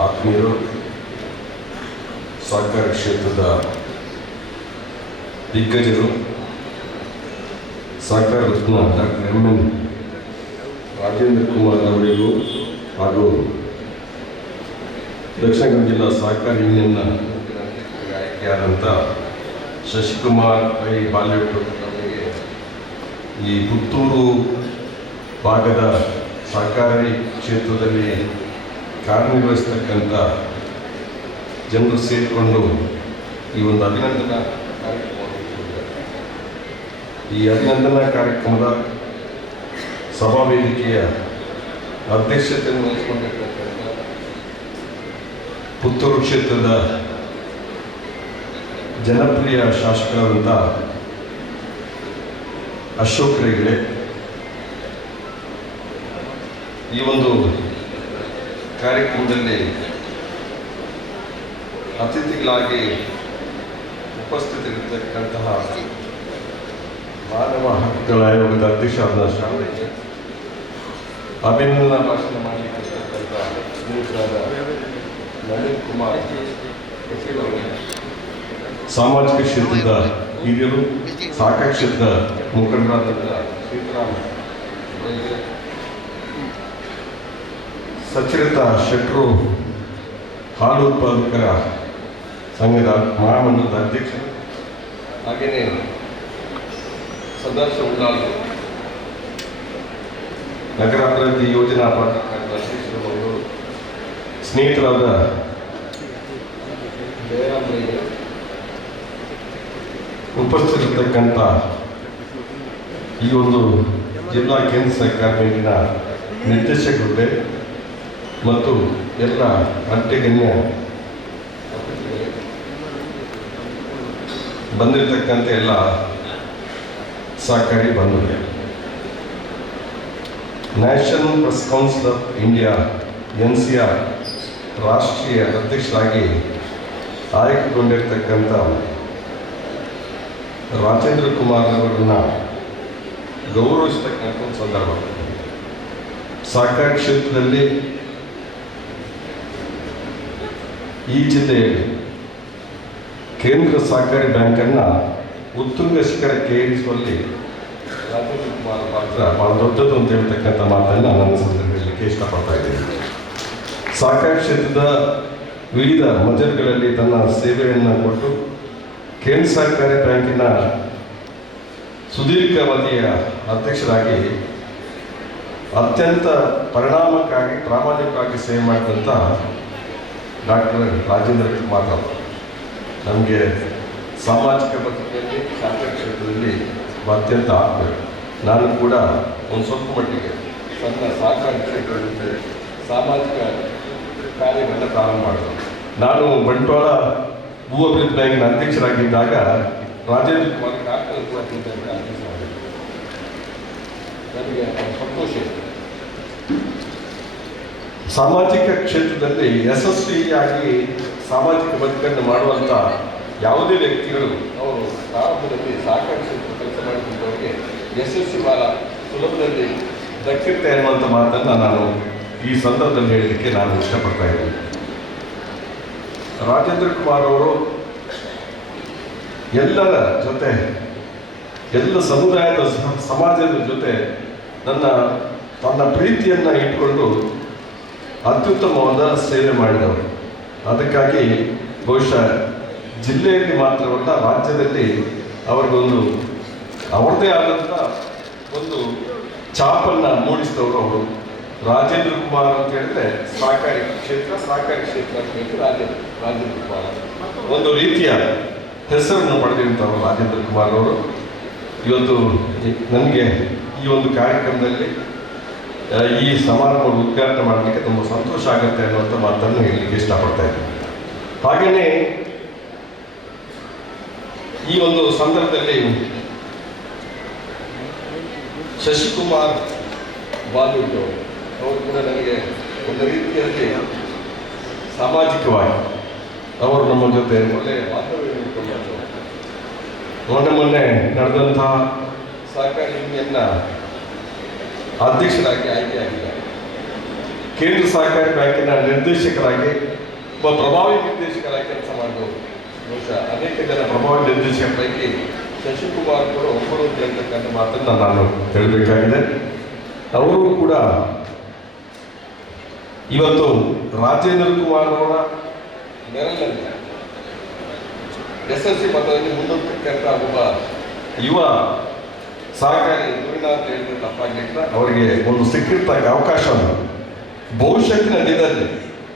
ಆತ್ಮೀಯರು ಸಹಕಾರ ಕ್ಷೇತ್ರದ ದಿಗ್ಗಜರು ಸಹಕಾರ ರತ್ನ doctor M N Rajendra Kumar ಅವರಿಗೂ ಹಾಗೂ ದಕ್ಷಿಣ ಕನ್ನಡ ಜಿಲ್ಲಾ ಸಹಕಾರ ಯೂನಿಯನ್ನ ಆಯ್ಕೆಯಾದಂಥ ಶಶಿಕುಮಾರ್ ಐ ಬಾಲ್ಯಟ್ ಅವರಿಗೆ ಈ ಪುತ್ತೂರು ಭಾಗದ ಸಹಕಾರಿ ಕ್ಷೇತ್ರದಲ್ಲಿ ಕಾರ್ಯನಿರ್ವಹಿಸ್ತಕ್ಕಂಥ ಜನರು ಸೇರಿಕೊಂಡು ಈ ಒಂದು ಅಭಿನಂದನಾ ಕಾರ್ಯಕ್ರಮ. ಈ ಅಭಿನಂದನಾ ಕಾರ್ಯಕ್ರಮದ ಸಭಾ ವೇದಿಕೆಯ ಅಧ್ಯಕ್ಷತೆಯನ್ನು ವಹಿಸಿಕೊಂಡಿರ್ತಕ್ಕಂಥ ಪುತ್ತೂರು ಕ್ಷೇತ್ರದ ಜನಪ್ರಿಯ ಶಾಸಕರಾದಂಥ ಅಶೋಕ್ ರೇಗಡೆ ಈ ಒಂದು ಕಾರ್ಯಕ್ರಮದಲ್ಲಿ ಅತಿಥಿಗಳಾಗಿ ಉಪಸ್ಥಿತರಿರ್ತಕ್ಕಂತಹ ಮಾನವ ಹಕ್ಕುಗಳ ಆಯೋಗದ ಅಧ್ಯಕ್ಷರಾದ ಶಾಲೆಗೆ ಅಭಿನಂದನಾ ಭಾಷಣ ಮಾಡಲಿಕ್ಕಿರ್ತಕ್ಕಂಥ ಸ್ನೇಹಿತರಾದ ನಳಿನ್ ಕುಮಾರ್ ಸಾಮಾಜಿಕ ಕ್ಷೇತ್ರದ ಹಿರಿಯರು ಸಹಕಾರ ಕ್ಷೇತ್ರದ ಮುಖಂಡರಾದಂಥ ಅವರಿಗೆ ಸಚರಿತ ಶೆಟ್ರು ಹಾಲು ಉತ್ಪಾದಕರ ಸಂಘದ ಮಹಾಮಂಡಲದ ಅಧ್ಯಕ್ಷರು ಹಾಗೆಯೇ ಸದಾಶಿವ ಉಳ್ಳಾಲ್ ನಗರಾಭಿವೃದ್ಧಿ ಯೋಜನಾ ಅಧ್ಯಕ್ಷರು ಸ್ನೇಹಿತರಾದ ಉಪಸ್ಥಿತರತಕ್ಕಂಥ ಈ ಒಂದು ಜಿಲ್ಲಾ ಕೇಂದ್ರ ಸರ್ಕಾರ ನಿರ್ದೇಶಕರು ನಿರ್ದೇಶಕರುಗಳೇ ಮತ್ತು ಎಲ್ಲ ಅಂತ್ಯಗಣ್ಯ ಬಂದಿರತಕ್ಕಂಥ ಎಲ್ಲ ಸಹಕಾರಿ ಬಂಧುಗಳೇ. National Press Council of India N C R ರಾಷ್ಟ್ರೀಯ ಅಧ್ಯಕ್ಷರಾಗಿ ಆಯ್ಕೆಗೊಂಡಿರ್ತಕ್ಕಂಥ ರಾಜೇಂದ್ರ ಕುಮಾರ್ ಅವರನ್ನು ಗೌರವಿಸ್ತಕ್ಕಂಥ ಸಂದರ್ಭ. ಸಹಕಾರಿ ಕ್ಷೇತ್ರದಲ್ಲಿ ಈ ಜಿಲ್ಲೆಯಲ್ಲಿ ಕೇಂದ್ರ ಸಹಕಾರಿ ಬ್ಯಾಂಕನ್ನು ಉತ್ತುಂಗ ಶಿಖರಕ್ಕೆ ಏರಿಸುವಲ್ಲಿ ರಾಜೇಂದ್ರ ಕುಮಾರ್ ಪಾತ್ರ ಬಹಳ ದೊಡ್ಡದು ಅಂತ ಹೇಳ್ತಕ್ಕಂಥ ಮಾತನ್ನು ನನ್ನ ಸಂದರ್ಭದಲ್ಲಿ ಇಷ್ಟಪಡ್ತಾ ಇದ್ದೇನೆ. ಸಹಕಾರಿ ಕ್ಷೇತ್ರದ ವಿವಿಧ ಮಜಲ್ಗಳಲ್ಲಿ ತನ್ನ ಸೇವೆಯನ್ನು ಕೊಟ್ಟು ಕೇಂದ್ರ ಸಹಕಾರಿ ಬ್ಯಾಂಕಿನ ಸುದೀರ್ಘ ಅವಧಿಯ ಅಧ್ಯಕ್ಷರಾಗಿ ಅತ್ಯಂತ ಪರಿಣಾಮಕ್ಕಾಗಿ ಪ್ರಾಮಾಣಿಕವಾಗಿ ಸೇವೆ ಮಾಡಿದಂಥ ಡಾಕ್ಟರ್ ರಾಜೇಂದ್ರ ಕುಮಾರ್ ಅವರು ನಮಗೆ ಸಾಮಾಜಿಕ ಬದುಕಿನಲ್ಲಿ ಶಾಖಾ ಕ್ಷೇತ್ರದಲ್ಲಿ ಅತ್ಯಂತ ಆಗಬೇಕು ನಾನು ಕೂಡ ಒಂದು ಸ್ವಲ್ಪ ಮಟ್ಟಿಗೆ ಸಣ್ಣ ಸಹಕಾರ ಕ್ಷೇತ್ರದಲ್ಲಿ ಸಾಮಾಜಿಕ ಕಾರ್ಯಗಳನ್ನು ಪ್ರಾರಂಭ ಮಾಡಿದೆ ನಾನು ಬಂಟ್ವಾಳ ಭೂ ಅಭಿವೃದ್ಧಿ ಬ್ಯಾಂಕ್ನ ಅಧ್ಯಕ್ಷರಾಗಿದ್ದಾಗ ರಾಜೇಂದ್ರ ಕುಮಾರ್ ಡಾಕ್ಟರ್ ಕೂಡ ಅಧ್ಯಕ್ಷ ಮಾಡಿದ್ರು. ನನಗೆ ಸಂತೋಷ. ಸಾಮಾಜಿಕ ಕ್ಷೇತ್ರದಲ್ಲಿ ಯಶಸ್ವಿಯಾಗಿ ಸಾಮಾಜಿಕ ಬದುಕನ್ನು ಮಾಡುವಂಥ ಯಾವುದೇ ವ್ಯಕ್ತಿಗಳು ಅವರು ಪ್ರಾರಂಭದಲ್ಲಿ ಸಾಕಷ್ಟು ಕ್ಷೇತ್ರ ಕೆಲಸ ಮಾಡಿಕೊಂಡವರಿಗೆ ಯಶಸ್ವಿ ಬಾಲ ಸುಲಭದಲ್ಲಿ ದಕ್ಕುತ್ತೆ ಅನ್ನುವಂಥ ಮಾತನ್ನು ನಾನು ಈ ಸಂದರ್ಭದಲ್ಲಿ ಹೇಳಲಿಕ್ಕೆ ನಾನು ಇಷ್ಟಪಡ್ತಾ ಇದ್ದೀನಿ. ರಾಜೇಂದ್ರ ಕುಮಾರ್ ಅವರು ಎಲ್ಲರ ಜೊತೆ, ಎಲ್ಲ ಸಮುದಾಯದ ಸಮಾಜದ ಜೊತೆ ನನ್ನ, ತನ್ನ ಪ್ರೀತಿಯನ್ನು ಇಟ್ಕೊಂಡು ಅತ್ಯುತ್ತಮವಾದ ಸೇವೆ ಮಾಡಿದವರು. ಅದಕ್ಕಾಗಿ ಬಹುಶಃ ಜಿಲ್ಲೆಯಲ್ಲಿ ಮಾತ್ರವಲ್ಲ ರಾಜ್ಯದಲ್ಲಿ ಅವ್ರಿಗೊಂದು, ಅವ್ರದ್ದೇ ಆದಂಥ ಒಂದು ಛಾಪನ್ನು ಮೂಡಿಸಿದವರು ಅವರು. ರಾಜೇಂದ್ರ ಕುಮಾರ್ ಅಂತ ಹೇಳಿದ್ರೆ ಸಹಕಾರಿ ಕ್ಷೇತ್ರ ಸಹಕಾರಿ ಕ್ಷೇತ್ರ ಅಂತ ಹೇಳಿ ರಾಜೇಂದ್ರ ರಾಜೇಂದ್ರ ಕುಮಾರ್ ಒಂದು ರೀತಿಯ ಹೆಸರನ್ನು ಪಡೆದಿರುವಂಥವ್ರು ರಾಜೇಂದ್ರ ಕುಮಾರ್ ಅವರು. ಇವತ್ತು ನನಗೆ ಈ ಒಂದು ಕಾರ್ಯಕ್ರಮದಲ್ಲಿ ಈ ಸಮಾರಂಭ ಉದ್ಘಾಟನೆ ಮಾಡಲಿಕ್ಕೆ ತುಂಬ ಸಂತೋಷ ಆಗುತ್ತೆ ಅನ್ನುವಂಥ ಮಾತನ್ನು ಹೇಳಲಿಕ್ಕೆ ಇಷ್ಟಪಡ್ತಾ ಇದ್ದೀನಿ ಹಾಗೆಯೇ ಈ ಒಂದು ಸಂದರ್ಭದಲ್ಲಿ ಶಶಿಕುಮಾರ್ ಬಾಲಿವುಡ್ ಅವರು ಕೂಡ ನನಗೆ ಒಂದು ರೀತಿಯಲ್ಲಿ ಸಾಮಾಜಿಕವಾಗಿ ಅವರು ನಮ್ಮ ಜೊತೆ ಒಳ್ಳೆಯ ಇಟ್ಕೊಂಡ್ರು. ಮೊನ್ನೆ ಮೊನ್ನೆ ನಡೆದಂತಹ ಸಹಕಾರಿ ಯೂನಿಯನ್ನ ಅಧ್ಯಕ್ಷರಾಗಿ ಆಯ್ಕೆಯಾಗಿದ್ದಾರೆ ಕೇಂದ್ರ ಸಹಕಾರಿ ಬ್ಯಾಂಕಿನ ನಿರ್ದೇಶಕರಾಗಿ ಒಬ್ಬ ಪ್ರಭಾವಿ ನಿರ್ದೇಶಕರಾಗಿ ಕೆಲಸ ಮಾಡಿದವರು. ಬಹುಶಃ ಅನೇಕ ಜನ ಪ್ರಭಾವಿ ನಿರ್ದೇಶಕರ ಪೈಕಿ ಶಶಿಕುಮಾರ್ ಕೂಡ ಒಬ್ಬರು ಅಂತ ಹೇಳ್ತಕ್ಕಂಥ ಮಾತನ್ನು ನಾನು ಹೇಳಬೇಕಾಗಿದೆ. ಅವರು ಕೂಡ ಇವತ್ತು ರಾಜೇಂದ್ರ ಕುಮಾರ್ ಅವರ ನೆರಳಲ್ಲಿ ಎಸ್ ಎಸ್ ಸಿ ಮತದಲ್ಲಿ ಮುಂದೋಗ್ತಕ್ಕಂಥ ಒಬ್ಬ ಯುವ ಸಹಕಾರಿ ಅಂತ ಹೇಳಿದ್ರೆ ಅವರಿಗೆ ಒಂದು ಸಿಕ್ಕಿರ್ತಕ್ಕ ಅವಕಾಶ ಭವಿಷ್ಯತ್ತಿನ ದಿನದಲ್ಲಿ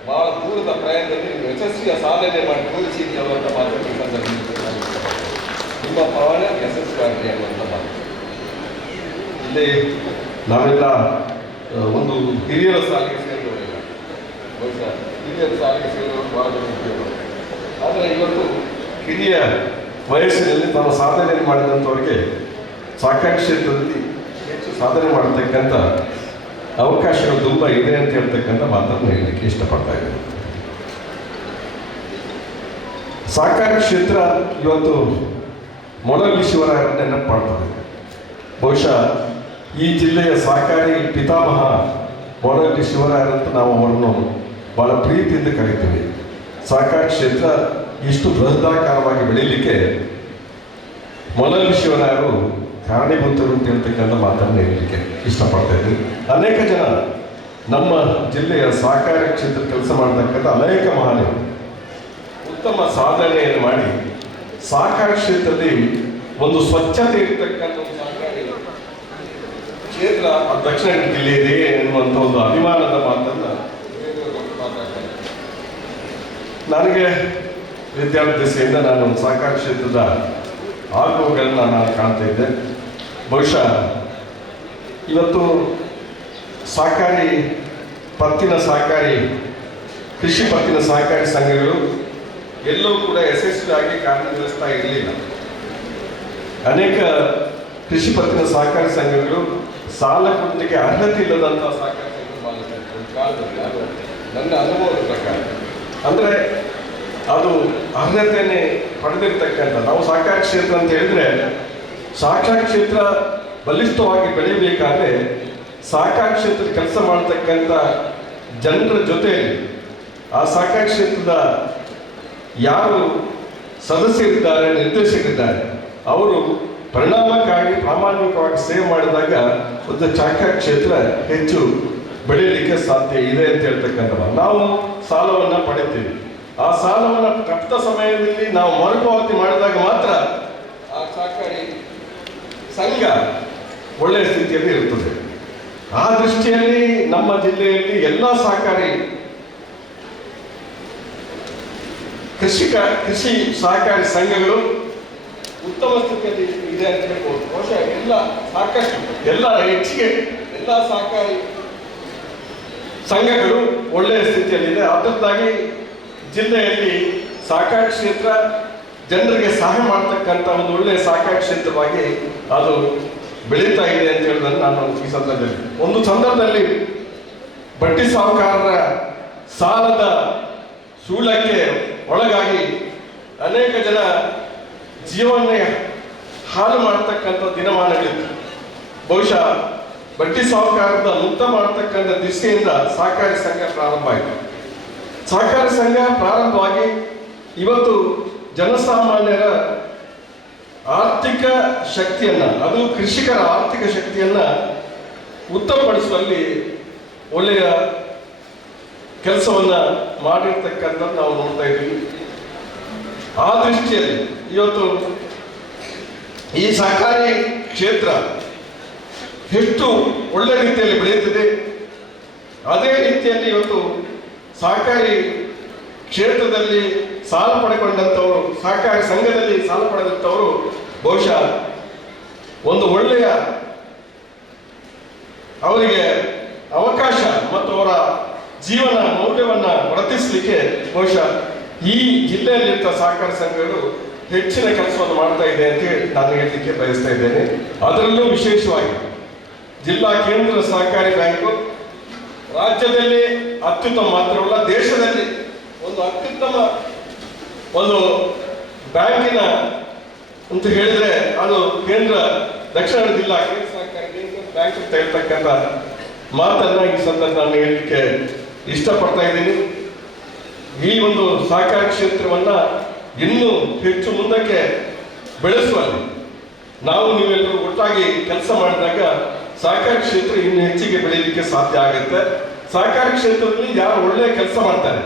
ಬಹಳ ದೂರದ ಪ್ರಯಾಣದಲ್ಲಿ ನೀವು ಯಶಸ್ವಿಯ ಸಾಧನೆ ಮಾಡಿ ತೋರಿಸಿ ಅನ್ನುವಂಥ ಮಾತು ಈ ಸಂದರ್ಭದಲ್ಲಿ ಹೇಳಲಾಗಿದೆ. ನಿಮ್ಮ ಪ್ರಯಾಣ ಯಶಸ್ವಿಯಾಗಿದೆ ಅನ್ನುವಂಥ ಮಾತು. ಇಲ್ಲಿ ನಾವೆಲ್ಲ ಒಂದು ಹಿರಿಯರ ಸಾಲಿಗೆ ಸೇರಿದವರೆಲ್ಲ. ಬಹುಶಃ ಹಿರಿಯರ ಸಾಲಿಗೆ ಸೇರಿದವರು ಬಹಳ ಜನ ಆದರೆ ಇವತ್ತು ಹಿರಿಯ ವಯಸ್ಸಿನಲ್ಲಿ ತಮ್ಮ ಸಾಧನೆ ಮಾಡಿದಂಥವ್ರಿಗೆ ಸಹಕಾರಿ ಕ್ಷೇತ್ರದಲ್ಲಿ ಹೆಚ್ಚು ಸಾಧನೆ ಮಾಡತಕ್ಕಂಥ ಅವಕಾಶಗಳು ತುಂಬ ಇದೆ ಅಂತ ಹೇಳ್ತಕ್ಕಂಥ ಮಾತನ್ನು ಹೇಳಲಿಕ್ಕೆ ಇಷ್ಟಪಡ್ತಾ ಇದ್ದೀನಿ. ಸಾಕಾರ ಕ್ಷೇತ್ರ ಇವತ್ತು ಮೊಳಲಿಶ್ವರ ನೆನಪು ಮಾಡ್ತದೆ. ಬಹುಶಃ ಈ ಜಿಲ್ಲೆಯ ಸಾಕಾರಿ ಪಿತಾಮಹ ಮೊಳಲಿ ಶಿವರಾಯರ್ ಅಂತ ನಾವು ಅವರನ್ನು ಬಹಳ ಪ್ರೀತಿಯಿಂದ ಕರೀತೀವಿ. ಸಾಕಾರ ಕ್ಷೇತ್ರ ಇಷ್ಟು ಬೃಹದಾಕಾರವಾಗಿ ಬೆಳೀಲಿಕ್ಕೆ ಮೊಳಲಿ ಶಿವರಾಯರು ಕಾರಣೀಭೂತರು ಅಂತ ಹೇಳ್ತಕ್ಕಂಥ ಮಾತನ್ನು ಹೇಳಲಿಕ್ಕೆ ಇಷ್ಟಪಡ್ತಾ ಇದ್ದೀನಿ. ಅನೇಕ ಜನ ನಮ್ಮ ಜಿಲ್ಲೆಯ ಸಹಕಾರ ಕ್ಷೇತ್ರ ಕೆಲಸ ಮಾಡತಕ್ಕಂಥ ಅನೇಕ ಮಹಾನೀಯರು ಉತ್ತಮ ಸಾಧನೆಯನ್ನು ಮಾಡಿ ಸಹಕಾರ ಕ್ಷೇತ್ರದಲ್ಲಿ ಒಂದು ಸ್ವಚ್ಛತೆ ಇರತಕ್ಕಂಥ ಕ್ಷೇತ್ರ ದಕ್ಷಿಣ ಕನ್ನಡ ಜಿಲ್ಲೆ ಇದೆ ಎನ್ನುವಂಥ ಒಂದು ಅಭಿಮಾನದ ಮಾತನ್ನು ನನಗೆ ವಿದ್ಯಾರ್ಥಿ ದಶೆಯಿಂದ ನಾನು ಸಹಕಾರ ಕ್ಷೇತ್ರದ ಆಗುವುಗಳನ್ನ ನಾನು ಕಾಣ್ತಾ ಇದ್ದೆ ಬಹುಶಃ ಇವತ್ತು ಸಹಕಾರಿ, ಪತ್ತಿನ ಸಹಕಾರಿ, ಕೃಷಿ ಪತ್ತಿನ ಸಹಕಾರಿ ಸಂಘಗಳು ಎಲ್ಲವೂ ಕೂಡ ಯಶಸ್ವಿಯಾಗಿ ಕಾರ್ಯನಿರ್ವಹಿಸ್ತಾ ಇರಲಿಲ್ಲ. ಅನೇಕ ಕೃಷಿ ಪತ್ತಿನ ಸಹಕಾರಿ ಸಂಘಗಳು ಸಾಲ ಕೊಡಲಿಕ್ಕೆ ಅರ್ಹತೆ ಇಲ್ಲದಂತಹ ಸಹಕಾರಿ ನನ್ನ ಅನುಭವದ ಪ್ರಕಾರ. ಅಂದರೆ ಅದು ಅರ್ಹತೆಯನ್ನೇ ಪಡೆದಿರ್ತಕ್ಕಂಥ, ನಾವು ಸಾಕಾಕ್ಷೇತ್ರ ಕ್ಷೇತ್ರ ಅಂತ ಹೇಳಿದ್ರೆ ಸಾಕಾಕ್ಷೇತ್ರ ಕ್ಷೇತ್ರ ಬಲಿಷ್ಠವಾಗಿ ಬೆಳೀಬೇಕಾದ್ರೆ ಸಹಕಾರಿ ಕ್ಷೇತ್ರದ ಕೆಲಸ ಮಾಡತಕ್ಕಂಥ ಜನರ ಜೊತೆಯಲ್ಲಿ ಆ ಸಹಕಾರಿ ಕ್ಷೇತ್ರದ ಯಾರು ಸದಸ್ಯರಿದ್ದಾರೆ, ನಿರ್ದೇಶಕರಿದ್ದಾರೆ, ಅವರು ಪರಿಣಾಮಕ್ಕಾಗಿ, ಪ್ರಾಮಾಣಿಕವಾಗಿ ಸೇವೆ ಮಾಡಿದಾಗ ಒಂದು ಸಾಕಾಕ್ಷೇತ್ರ ಕ್ಷೇತ್ರ ಹೆಚ್ಚು ಬೆಳೀಲಿಕ್ಕೆ ಸಾಧ್ಯ ಇದೆ ಅಂತ ಹೇಳ್ತಕ್ಕಂಥ ನಾವು ಸಾಲವನ್ನು ಪಡಿತೀವಿ ಆ ಸಾಲವನ್ನು ಕಟ್ಟ ಸಮಯದಲ್ಲಿ ನಾವು ಮರುಪಾವತಿ ಮಾಡಿದಾಗ ಮಾತ್ರ ಆ ಸಹಕಾರಿ ಸಂಘ ಒಳ್ಳೆಯ ಸ್ಥಿತಿಯಲ್ಲಿ ಇರುತ್ತದೆ. ಆ ದೃಷ್ಟಿಯಲ್ಲಿ ನಮ್ಮ ಜಿಲ್ಲೆಯಲ್ಲಿ ಎಲ್ಲ ಸಹಕಾರಿ ಕೃಷಿಕ ಕೃಷಿ ಸಹಕಾರಿ ಸಂಘಗಳು ಉತ್ತಮ ಸ್ಥಿತಿಯಲ್ಲಿ ಇದೆ ಅಂತ ಹೇಳ್ಬೋದು. ಬಹುಶಃ ಎಲ್ಲ ಸಾಕಷ್ಟು, ಎಲ್ಲ ಹೆಚ್ಚಿಗೆ ಎಲ್ಲ ಸಹಕಾರಿ ಸಂಘಗಳು ಒಳ್ಳೆಯ ಸ್ಥಿತಿಯಲ್ಲಿದೆ. ಅದರಿಂದಾಗಿ ಜಿಲ್ಲೆಯಲ್ಲಿ ಸಹಕಾರ ಕ್ಷೇತ್ರ ಜನರಿಗೆ ಸಹಾಯ ಮಾಡ್ತಕ್ಕಂಥ ಒಂದು ಒಳ್ಳೆಯ ಸಹಕಾರ ಕ್ಷೇತ್ರವಾಗಿ ಅದು ಬೆಳೀತಾ ಇದೆ ಅಂತ ಹೇಳಿದ್ರೆ ನಾನು ಈ ಸಂದರ್ಭದಲ್ಲಿ ಒಂದು ಸಂದರ್ಭದಲ್ಲಿ ಬಟ್ಟಿ ಸಾಹುಕಾರರ ಸಾಲದ ಸೂಳಕ್ಕೆ ಒಳಗಾಗಿ ಅನೇಕ ಜನ ಜೀವನ ಹಾಳು ಮಾಡ್ತಕ್ಕಂಥ ದಿನಮಾನಗಳಿತ್ತು. ಬಹುಶಃ ಬಟ್ಟಿ ಸಾಹುಕಾರದ ಮುಕ್ತ ಮಾಡ್ತಕ್ಕಂಥ ದೃಷ್ಟಿಯಿಂದ ಸಹಕಾರಿ ಸಂಘ ಪ್ರಾರಂಭ ಆಯಿತು. ಸಹಕಾರಿ ಸಂಘ ಪ್ರಾರಂಭವಾಗಿ ಇವತ್ತು ಜನಸಾಮಾನ್ಯರ ಆರ್ಥಿಕ ಶಕ್ತಿಯನ್ನ, ಅದು ಕೃಷಿಕರ ಆರ್ಥಿಕ ಶಕ್ತಿಯನ್ನ ಉತ್ತಮಪಡಿಸುವಲ್ಲಿ ಒಳ್ಳೆಯ ಕೆಲಸವನ್ನ ಮಾಡಿರ್ತಕ್ಕಂಥದ್ದು ನಾವು ನೋಡ್ತಾ ಇದ್ದೀವಿ. ಆ ದೃಷ್ಟಿಯಲ್ಲಿ ಇವತ್ತು ಈ ಸಹಕಾರಿ ಕ್ಷೇತ್ರ ಎಷ್ಟು ಒಳ್ಳೆ ರೀತಿಯಲ್ಲಿ ಬೆಳೆಯುತ್ತಿದೆ. ಅದೇ ರೀತಿಯಲ್ಲಿ ಇವತ್ತು ಸಹಕಾರಿ ಕ್ಷೇತ್ರದಲ್ಲಿ ಸಾಲ ಪಡೆಕೊಂಡಂಥವರು ಸಹಕಾರಿ ಸಂಘದಲ್ಲಿ ಸಾಲ ಪಡೆದಂಥವರು ಬಹುಶಃ ಒಂದು ಒಳ್ಳೆಯ ಅವರಿಗೆ ಅವಕಾಶ ಮತ್ತು ಅವರ ಜೀವನ ಮೌಲ್ಯವನ್ನು ವರ್ತಿಸಲಿಕ್ಕೆ ಬಹುಶಃ ಈ ಜಿಲ್ಲೆಯಲ್ಲಿರುವ ಸಹಕಾರಿ ಸಂಘಗಳು ಹೆಚ್ಚಿನ ಕೆಲಸವನ್ನು ಮಾಡ್ತಾ ಇದೆ ಅಂತ ಹೇಳಿ ನಾನು ಹೇಳಲಿಕ್ಕೆ ಬಯಸ್ತಾ ಇದ್ದೇನೆ. ಅದರಲ್ಲೂ ವಿಶೇಷವಾಗಿ ಜಿಲ್ಲಾ ಕೇಂದ್ರ ಸಹಕಾರಿ ಬ್ಯಾಂಕು ರಾಜ್ಯದಲ್ಲಿ ಅತ್ಯುತ್ತಮ, ಮಾತ್ರವಲ್ಲ ದೇಶದಲ್ಲಿ ಒಂದು ಅತ್ಯುತ್ತಮ ಒಂದು ಬ್ಯಾಂಕಿನ ಅಂತ ಹೇಳಿದ್ರೆ ಅದು ಕೇಂದ್ರ, ದಕ್ಷಿಣ ಜಿಲ್ಲಾ ಕೇಂದ್ರ ಸರ್ಕಾರ ಬ್ಯಾಂಕ್ ಅಂತ ಹೇಳ್ತಕ್ಕಂಥ ಮಾತನ್ನ ಈ ಸಂದರ್ಭ ನಾನು ಹೇಳಲಿಕ್ಕೆ ಇಷ್ಟಪಡ್ತಾ ಇದ್ದೀನಿ. ಈ ಒಂದು ಸಹಕಾರ ಕ್ಷೇತ್ರವನ್ನ ಇನ್ನೂ ಹೆಚ್ಚು ಮುಂದಕ್ಕೆ ಬೆಳೆಸುವಲ್ಲಿ ನಾವು ನೀವೆಲ್ಲರೂ ಒಟ್ಟಾಗಿ ಕೆಲಸ ಮಾಡಿದಾಗ ಸಹಕಾರ ಕ್ಷೇತ್ರ ಇನ್ನು ಹೆಚ್ಚಿಗೆ ಬೆಳೆಯಲಿಕ್ಕೆ ಸಾಧ್ಯ ಆಗುತ್ತೆ. ಸಹಕಾರಿ ಕ್ಷೇತ್ರದಲ್ಲಿ ಯಾರು ಒಳ್ಳೆಯ ಕೆಲಸ ಮಾಡ್ತಾರೆ?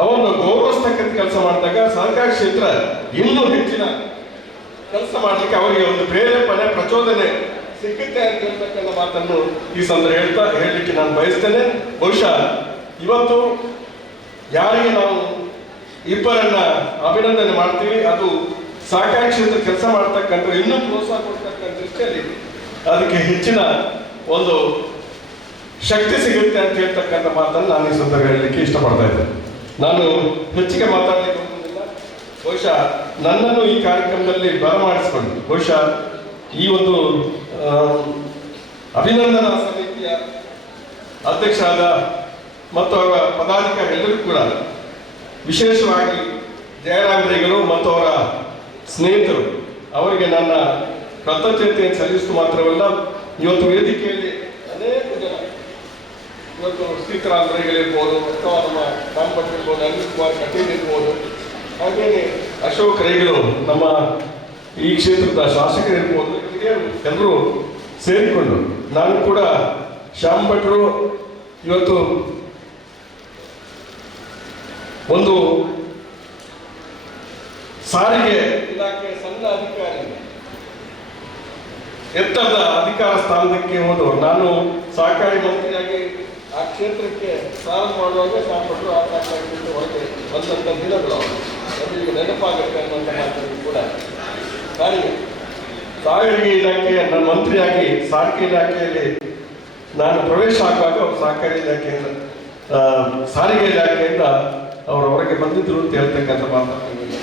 ಅವನ್ನು ಗೌರವಿಸ್ತಕ್ಕಂಥ ಕೆಲಸ ಮಾಡಿದಾಗ ಸಹಕಾರಿ ಕ್ಷೇತ್ರ ಇನ್ನೂ ಹೆಚ್ಚಿನ ಕೆಲಸ ಮಾಡಲಿಕ್ಕೆ ಅವರಿಗೆ ಒಂದು ಪ್ರೇರೇಪಣೆ, ಪ್ರಚೋದನೆ ಸಿಕ್ಕುತ್ತೆ ಅಂತ ಹೇಳ್ತಕ್ಕಂಥ ಮಾತನ್ನು ಈ ಸಂದರ್ಭ ಹೇಳ್ತಾ ಹೇಳಲಿಕ್ಕೆ ನಾನು ಬಯಸ್ತೇನೆ. ಬಹುಶಃ ಇವತ್ತು ಯಾರಿಗೆ ನಾವು ಇಬ್ಬರನ್ನ ಅಭಿನಂದನೆ ಮಾಡ್ತೀವಿ. ಅದು ಸಹಕಾರಿ ಕ್ಷೇತ್ರ ಕೆಲಸ ಮಾಡ್ತಕ್ಕಂಥ ಇನ್ನೂ ಪ್ರೋತ್ಸಾಹ ಕೊಡ್ತಕ್ಕಂಥ ದೃಷ್ಟಿಯಲ್ಲಿ ಅದಕ್ಕೆ ಹೆಚ್ಚಿನ ಒಂದು ಶಕ್ತಿ ಸಿಗುತ್ತೆ ಅಂತ ಹೇಳ್ತಕ್ಕಂಥ ಮಾತನ್ನು ನಾನು ಈ ಸಂದರ್ಭ ಹೇಳಲಿಕ್ಕೆ ಇಷ್ಟಪಡ್ತಾ ಇದ್ದೇನೆ. ನಾನು ಹೆಚ್ಚಿಗೆ ಮಾತಾಡಲಿಕ್ಕೆ ಬಹುಶಃ ನನ್ನನ್ನು ಈ ಕಾರ್ಯಕ್ರಮದಲ್ಲಿ ಬರಮಾಡಿಸ್ಕೊಂಡು ಬಹುಶಃ ಈ ಒಂದು ಅಭಿನಂದನಾ ಸಮಿತಿಯ ಅಧ್ಯಕ್ಷರಾದ ಮತ್ತು ಅವರ ಪದಾಧಿಕಾರಿ ಎಲ್ಲರೂ ಕೂಡ ವಿಶೇಷವಾಗಿ ಜಯರಾಮರಿಗಳು ಮತ್ತು ಅವರ ಸ್ನೇಹಿತರು, ಅವರಿಗೆ ನನ್ನ ಕೃತಜ್ಞತೆಯನ್ನು ಸಲ್ಲಿಸುವುದು ಮಾತ್ರವಲ್ಲ, ಇವತ್ತು ವೇದಿಕೆಯಲ್ಲಿ ಅನೇಕ ಜನ, ಇವತ್ತು ಸೀತಾರಾಮರಿಗಳಿರ್ಬೋದು ಅಥವಾ ನಮ್ಮ ರಾಮಭಟ್ ಇರ್ಬೋದು, ಅನಿಲ್ ಕುಮಾರ್ ಕಟೀಲ್ ಇರ್ಬೋದು ಹಾಗೇನೆ ಅಶೋಕ್ ರೈಗಳು, ನಮ್ಮ ಈ ಕ್ಷೇತ್ರದ ಶಾಸಕರಿರ್ಬೋದು ಎಲ್ಲರೂ ಸೇರಿಕೊಂಡು ನಾನು ಕೂಡ ಶ್ಯಾಮ್ ಭಟ್ರು ಇವತ್ತು ಒಂದು ಸಾರಿಗೆ ಇಲಾಖೆ ಸಣ್ಣ ಅಧಿಕಾರಿ. ಎತ್ತರದ ಅಧಿಕಾರ ಸ್ಥಾನಕ್ಕೆ ಹೋದವರು. ನಾನು ಸಹಕಾರಿ ಮಂತ್ರಿಯಾಗಿ ಆ ಕ್ಷೇತ್ರಕ್ಕೆ ಸಾಲ ಮಾಡುವಾಗ ಸಾಪಟ್ಟರು ಆ ಸಹಕಾರಿ ಹೊರಗೆ ಬಂದಂಥ ದಿನಗಳು ನಮಗೆ ನೆನಪಾಗುತ್ತೆ ಅನ್ನುವಂಥ ಮಾತನ್ನು ಕೂಡ ಸಾರಿಗೆ ಸಾರಿಗೆ ಇಲಾಖೆಯ ನನ್ನ ಮಂತ್ರಿಯಾಗಿ ಸಾರಿಗೆ ಇಲಾಖೆಯಲ್ಲಿ ನಾನು ಪ್ರವೇಶ ಆಗುವಾಗ ಅವರು ಸಹಕಾರಿ ಇಲಾಖೆಯಿಂದ ಸಾರಿಗೆ ಇಲಾಖೆಯಿಂದ ಅವರು ಹೊರಗೆ ಬಂದಿದ್ರು ಅಂತ ಹೇಳ್ತಕ್ಕಂಥ ಬಹುಶಃ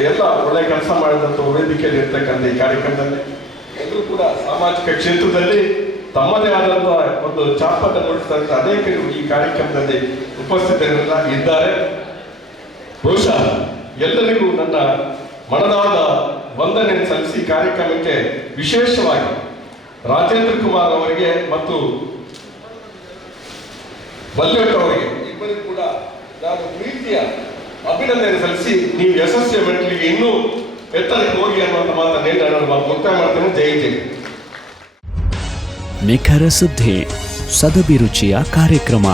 ಎಲ್ಲ ಒಳ್ಳೆ ಕೆಲಸ ಮಾಡಿದಂಥ ವೇದಿಕೆಯಲ್ಲಿ ಇರ್ತಕ್ಕಂಥ ಈ ಕಾರ್ಯಕ್ರಮದಲ್ಲಿ ಎಲ್ಲರೂ ಕೂಡ ಸಾಮಾಜಿಕ ಕ್ಷೇತ್ರದಲ್ಲಿ ತಮ್ಮದೇ ಆದಂತಹ ಒಂದು ಚಾಪನ್ನು ಮೂಡಿಸ್ತಕ್ಕಂಥ ಅನೇಕರು ಈ ಕಾರ್ಯಕ್ರಮದಲ್ಲಿ ಉಪಸ್ಥಿತರೆಲ್ಲ ಇದ್ದಾರೆ. ಬಹುಶಃ ಎಲ್ಲರಿಗೂ ನನ್ನ ಮನದಾದ ವಂದನೆ ಸಲ್ಲಿಸಿ ಕಾರ್ಯಕ್ರಮಕ್ಕೆ ವಿಶೇಷವಾಗಿ ರಾಜೇಂದ್ರ ಕುಮಾರ್ ಅವರಿಗೆ ಮತ್ತು ಬಲ್ಯೋಟ್ ಅವರಿಗೆ ಇಬ್ಬರಿಗೂ ಕೂಡ ನಾನು ಪ್ರೀತಿಯ ಅಭಿನಂದನೆ ಸಲ್ಲಿಸಿ ನೀವು ಯಶಸ್ವಿಯ ಮೆಟ್ಲಿಗೆ ಇನ್ನೂ ಎತ್ತರಕ್ಕೆ ಹೋಗಿ ಅನ್ನುವಂಥ ಮಾತನ್ನು ಹೇಳಿ ಮುಕ್ತಾಯ ಮಾಡ್ತೇನೆ. ಜೈ ಜೈ. ನಿಖರ ಸುದ್ದಿ ಸದಭಿರುಚಿಯ ಕಾರ್ಯಕ್ರಮ.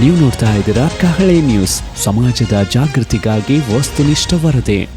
ನೀವು ನೋಡ್ತಾ ಇದ್ದೀರಾ ಕಹಳೆ ನ್ಯೂಸ್. ಸಮಾಜದ ಜಾಗೃತಿಗಾಗಿ ವಸ್ತುನಿಷ್ಠ ವರದಿ.